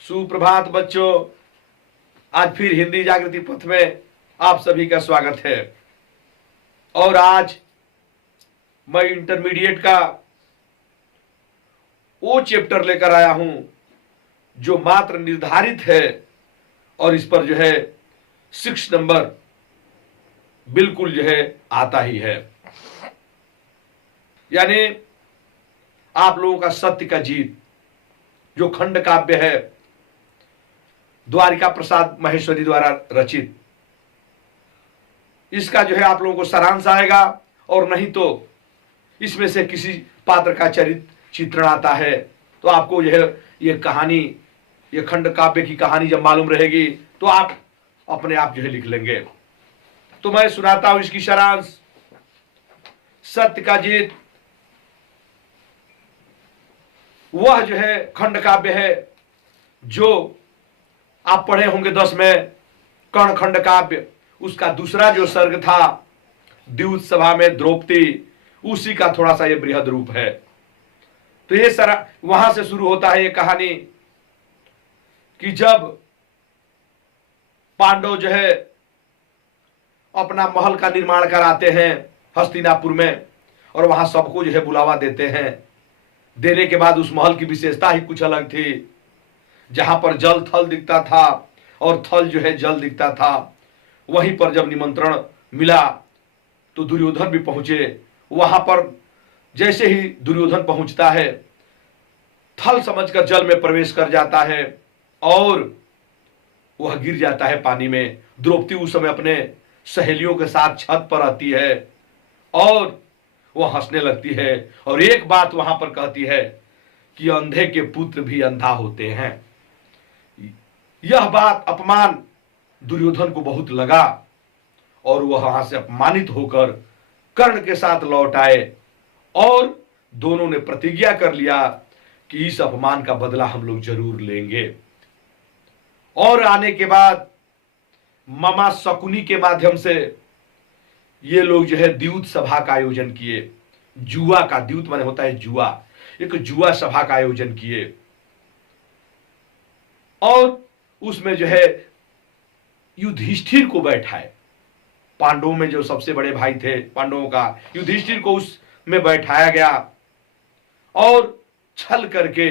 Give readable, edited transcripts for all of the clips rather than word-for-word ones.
सुप्रभात बच्चों। आज फिर हिंदी जागृति पथ में आप सभी का स्वागत है। और आज मैं इंटरमीडिएट का वो चैप्टर लेकर आया हूं जो मात्र निर्धारित है और इस पर जो है 6 नंबर बिल्कुल जो है आता ही है। यानी आप लोगों का सत्य का जीत जो खंड काव्य है द्वारिका प्रसाद महेश्वरी द्वारा रचित, इसका जो है आप लोगों को सारांश आएगा। और नहीं तो इसमें से किसी पात्र का चित्रण आता है तो आपको जो है ये कहानी, ये खंड काव्य की कहानी जब मालूम रहेगी तो आप अपने आप जो है लिख लेंगे। तो मैं सुनाता हूं इसकी सारांश। सत्य का जीत वह जो है खंड काव्य है जो आप पढ़े होंगे 10 में, कर्ण खंड काव्य। उसका दूसरा जो सर्ग था द्यूत सभा में द्रौपदी, उसी का थोड़ा सा ये बृहद रूप है। तो ये सारा वहां से शुरू होता है ये कहानी कि जब पांडव जो है अपना महल का निर्माण कराते हैं हस्तिनापुर में और वहां सबको जो है बुलावा देते हैं। देने के बाद उस महल की विशेषता ही कुछ अलग थी। जहां पर जल थल दिखता था और थल जो है जल दिखता था, वहीं पर जब निमंत्रण मिला तो दुर्योधन भी पहुंचे। वहां पर जैसे ही दुर्योधन पहुंचता है, थल समझकर जल में प्रवेश कर जाता है और वह गिर जाता है पानी में। द्रौपदी उस समय अपने सहेलियों के साथ छत पर आती है और वह हंसने लगती है और एक बात वहां पर कहती है कि अंधे के पुत्र भी अंधा होते हैं। यह बात अपमान दुर्योधन को बहुत लगा और वह वहां से अपमानित होकर कर्ण के साथ लौट आए और दोनों ने प्रतिज्ञा कर लिया कि इस अपमान का बदला हम लोग जरूर लेंगे। और आने के बाद मामा शकुनी के माध्यम से ये लोग जो है द्यूत सभा का आयोजन किए। जुआ का, द्यूत माने होता है जुआ, एक जुआ सभा का आयोजन किए और उसमें जो है युधिष्ठिर को बैठाए। पांडवों में जो सबसे बड़े भाई थे पांडवों का, युधिष्ठिर को उसमें बैठाया गया और छल करके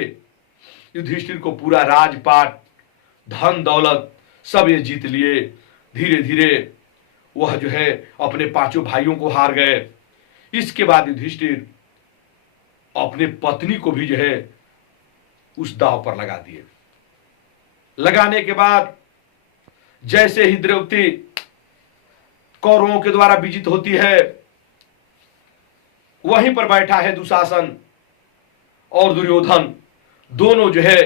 युधिष्ठिर को पूरा राजपाट, धन दौलत सब ये जीत लिए। धीरे धीरे वह जो है अपने 5 भाइयों को हार गए। इसके बाद युधिष्ठिर अपने पत्नी को भी जो है उस दांव पर लगा दिए। लगाने के बाद जैसे ही द्रौपदी कौरवों के द्वारा विजित होती है, वहीं पर बैठा है दुशासन और दुर्योधन, दोनों जो है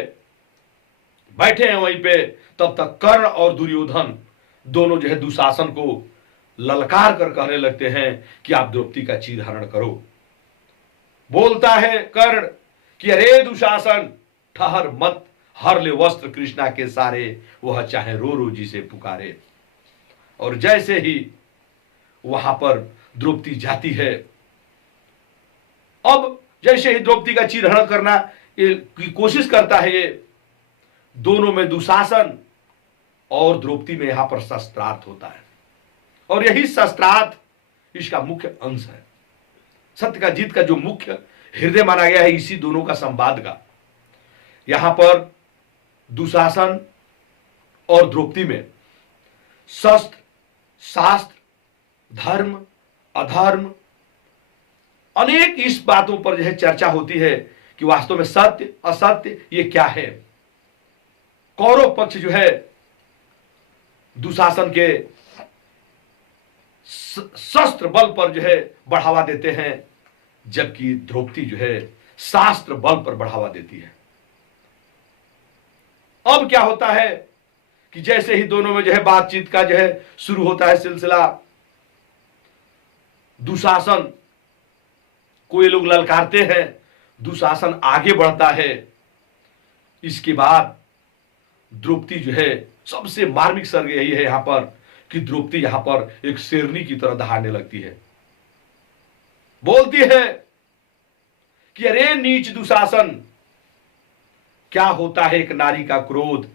बैठे हैं वहीं पे। तब तक कर्ण और दुर्योधन दोनों जो है दुशासन को ललकार कर कहने लगते हैं कि आप द्रौपदी का चीरहरण करो। बोलता है कर्ण कि अरे दुशासन, ठहर मत, हर ले वस्त्र कृष्णा के सारे, वह चाहे रो रो जी से पुकारे। और जैसे ही वहां पर द्रौपदी जाती है, अब जैसे ही द्रौपदी का चीरहरण करना की कोशिश करता है ये, दोनों में दुशासन और द्रौपदी में यहां पर शस्त्रार्थ होता है और यही शस्त्रार्थ इसका मुख्य अंश है। सत्य का जीत का जो मुख्य हृदय माना गया है इसी दोनों का संवाद का। यहां पर दुशासन और द्रौपदी में शस्त्र, शास्त्र, धर्म, अधर्म, अनेक इस बातों पर जो है चर्चा होती है कि वास्तव में सत्य असत्य ये क्या है। कौरव पक्ष जो है दुशासन के शस्त्र बल पर जो है बढ़ावा देते हैं, जबकि द्रौपदी जो है शास्त्र बल पर बढ़ावा देती है। अब क्या होता है कि जैसे ही दोनों में जो है बातचीत का जो है शुरू होता है सिलसिला, दुशासन को ये लोग ललकारते हैं, दुशासन आगे बढ़ता है। इसके बाद द्रौपदी जो है, सबसे मार्मिक सर्ग यही है यहां पर कि द्रौपदी यहां पर एक शेरनी की तरह दहाड़ने लगती है। बोलती है कि अरे नीच दुशासन, क्या होता है एक नारी का क्रोध,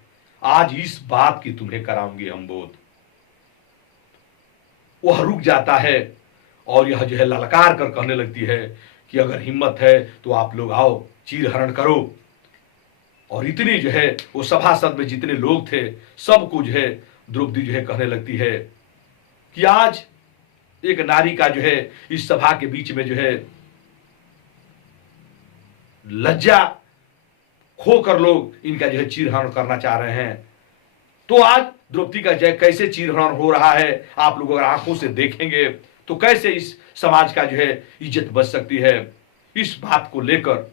आज इस बात की तुम्हें कराऊंगी हम बोध। वह रुक जाता है और यह जो है ललकार कर कहने लगती है कि अगर हिम्मत है तो आप लोग आओ, चीर हरण करो। और इतनी जो है वो सभासद में जितने लोग थे सबको जो है द्रौपदी जो है कहने लगती है कि आज एक नारी का जो है इस सभा के बीच में जो है लज्जा खोकर लोग इनका जो है चीरहरण करना चाह रहे हैं। तो आज द्रौपदी का जय कैसे चीरहरण हो रहा है, आप लोग अगर आंखों से देखेंगे तो कैसे इस समाज का जो है इज्जत बच सकती है। इस बात को लेकर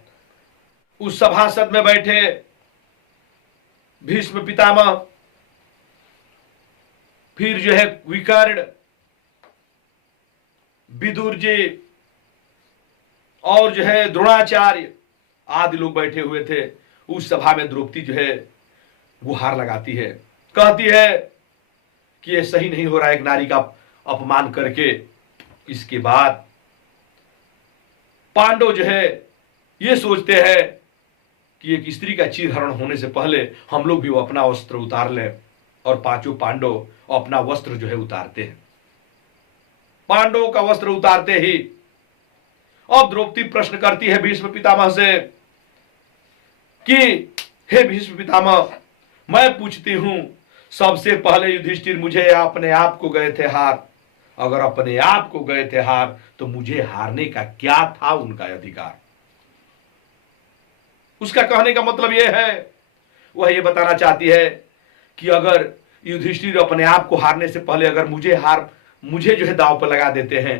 उस सभासद में बैठे भीष्म पितामह, फिर जो है विकर्ण, विदुर जी और जो है द्रोणाचार्य आदि लोग बैठे हुए थे। उस सभा में द्रौपदी जो है गुहार लगाती है, कहती है कि यह सही नहीं हो रहा है एक नारी का अपमान करके। इसके बाद पांडव जो है ये सोचते हैं कि एक स्त्री का चीरहरण होने से पहले हम लोग भी वो अपना वस्त्र उतार लें, और पांचों पांडव अपना वस्त्र जो है उतारते हैं। पांडवों का वस्त्र उतारते ही अब द्रौपदी प्रश्न करती है भीष्म पितामह से कि हे भीष्म पितामह, मैं पूछती हूं, सबसे पहले युधिष्ठिर मुझे अपने आप को गए थे हार, अगर अपने आप को गए थे हार तो मुझे हारने का क्या था उनका अधिकार। उसका कहने का मतलब यह है, वह यह बताना चाहती है कि अगर युधिष्ठिर अपने आप को हारने से पहले अगर मुझे जो है दांव पर लगा देते हैं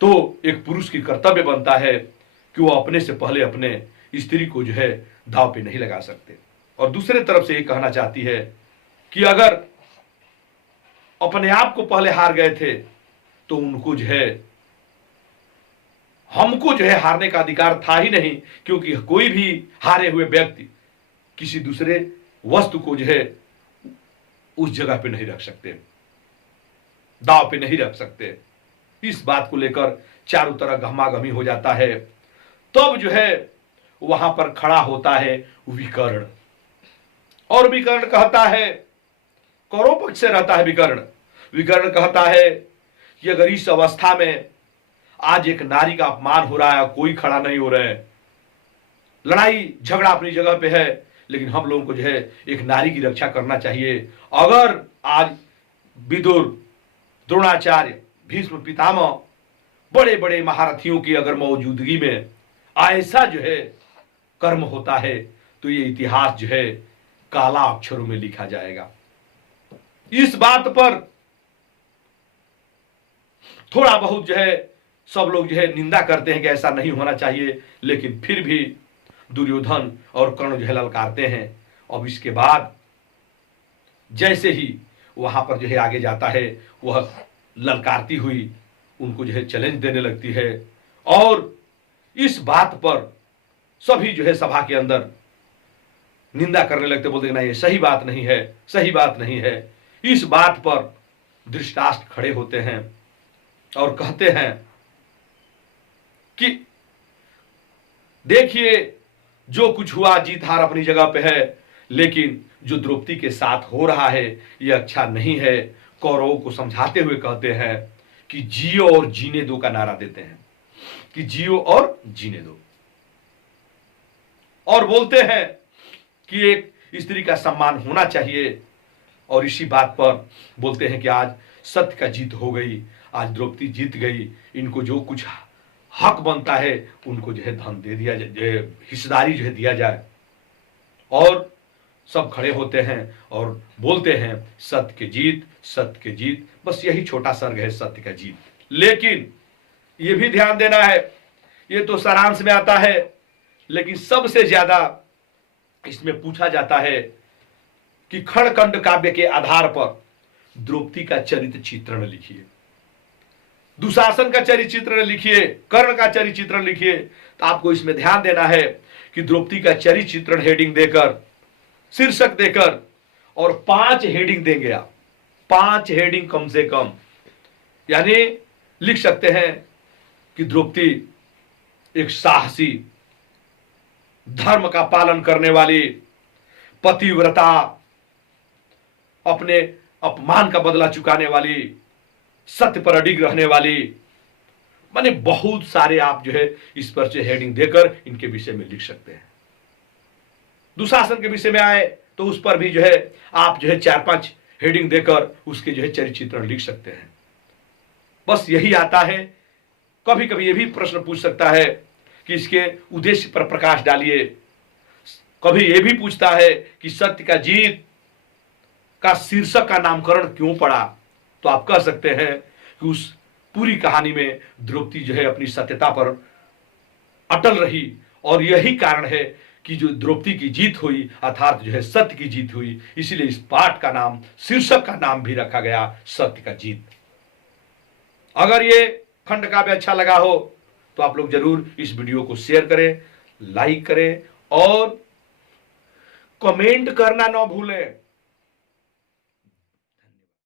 तो एक पुरुष की कर्तव्य बनता है कि वो अपने से पहले अपने स्त्री को जो है दांव पे नहीं लगा सकते। और दूसरे तरफ से ये कहना चाहती है कि अगर अपने आप को पहले हार गए थे तो उनको जो है, हमको जो है हारने का अधिकार था ही नहीं, क्योंकि कोई भी हारे हुए व्यक्ति किसी दूसरे वस्तु को जो है उस जगह पे नहीं रख सकते, दांव पे नहीं रख सकते। इस बात को लेकर चारों तरफ गहमागहमी हो जाता है। तब जो है वहां पर खड़ा होता है विकर्ण, और विकर्ण कहता है, कौरव पक्ष से रहता है विकर्ण कहता है कि अगर इस अवस्था में आज एक नारी का अपमान हो रहा है, कोई खड़ा नहीं हो रहा है, लड़ाई झगड़ा अपनी जगह पे है, लेकिन हम लोगों को जो है एक नारी की रक्षा करना चाहिए। अगर आज विदुर, द्रोणाचार्य, भीष्म पितामह, बड़े बड़े महारथियों की अगर मौजूदगी में ऐसा जो है कर्म होता है तो ये इतिहास जो है काला अक्षरों में लिखा जाएगा। इस बात पर थोड़ा बहुत जो है सब लोग जो है निंदा करते हैं कि ऐसा नहीं होना चाहिए, लेकिन फिर भी दुर्योधन और कर्ण जो है ललकारते हैं। अब इसके बाद जैसे ही वहां पर जो है आगे जाता है, वह ललकारती हुई उनको जो है चैलेंज देने लगती है, और इस बात पर सभी जो है सभा के अंदर निंदा करने लगते, बोलते कि ना ये सही बात नहीं है, सही बात नहीं है। इस बात पर धृतराष्ट्र खड़े होते हैं और कहते हैं कि देखिए जो कुछ हुआ जीत हार अपनी जगह पे है, लेकिन जो द्रौपदी के साथ हो रहा है यह अच्छा नहीं है। कौरवों को समझाते हुए कहते हैं कि जियो और जीने दो का नारा देते हैं कि जियो और जीने दो, और बोलते हैं कि एक स्त्री का सम्मान होना चाहिए। और इसी बात पर बोलते हैं कि आज सत्य का जीत हो गई, आज द्रौपदी जीत गई, इनको जो कुछ हक बनता है उनको जो है धन दे दिया जाए, हिस्सेदारी जो है दिया जाए। और सब खड़े होते हैं और बोलते हैं सत्य की जीत, सत्य की जीत। बस यही छोटा सर्ग है सत्य का जीत। लेकिन यह भी ध्यान देना है, ये तो सारांश में आता है, लेकिन सबसे ज्यादा इसमें पूछा जाता है कि खड़खंड काव्य के आधार पर द्रौपदी का चरित्र चित्रण लिखिए, दुशासन का चरित्र चित्रण लिखिए, कर्ण का चरित्र चित्रण लिखिए। तो आपको इसमें ध्यान देना है कि द्रौपदी का चरित्र चित्रण हेडिंग देकर, शीर्षक देकर, और 5 हेडिंग देंगे आप, 5 हेडिंग कम से कम। यानी लिख सकते हैं कि द्रौपदी एक साहसी, धर्म का पालन करने वाली, पतिव्रता, अपने अपमान का बदला चुकाने वाली, सत्य पर अडिग रहने वाली, माने बहुत सारे आप जो है इस पर से हेडिंग देकर इनके विषय में लिख सकते हैं। दुशासन के विषय में आए तो उस पर भी जो है आप जो है 4-5 हेडिंग देकर उसके जो है चरित्र चित्रण लिख सकते हैं। बस यही आता है। कभी कभी ये भी प्रश्न पूछ सकता है कि इसके उद्देश्य पर प्रकाश डालिए। कभी ये भी पूछता है कि सत्य का जीत का शीर्षक का नामकरण क्यों पड़ा। तो आप कह सकते हैं कि उस पूरी कहानी में द्रौपदी जो है अपनी सत्यता पर अटल रही, और यही कारण है कि जो द्रौपदी की जीत हुई अर्थात जो है सत्य की जीत हुई। इसीलिए इस पाठ का नाम, शीर्षक का नाम भी रखा गया सत्य का जीत। अगर ये खंड काव्य अच्छा लगा हो तो आप लोग जरूर इस वीडियो को शेयर करें, लाइक करें और कमेंट करना ना भूलें।